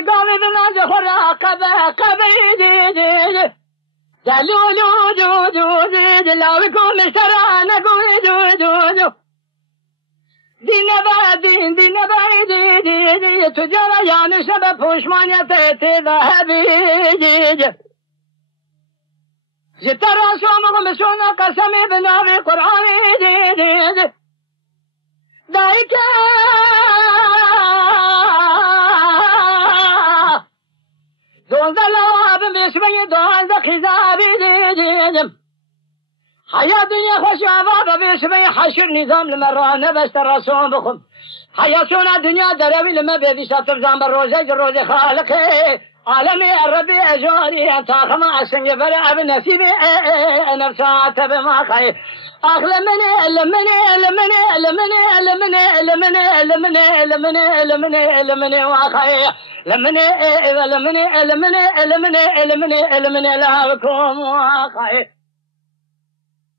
قامي بنا خرا قبي دلولو دو لا بكم اشترانا دو دين با تجارة يعني سبب پوشمانية ذهبي جترى سومكم سونا قسمي بناوي قرآني دايك دون ذلواب بسمي دون ذخذابي حياة دنيا خوش عبابة بسمي حشر نظام المرانة بس ترسون بكم حياة سونا دنيا دروي لما بيدي ساتر زامبر روزي خالقي عالمي الربي أجوري أنت خما أسنج بلا أب نسيبي نفسات بما خي لمني وخي لمني لا بكم وخي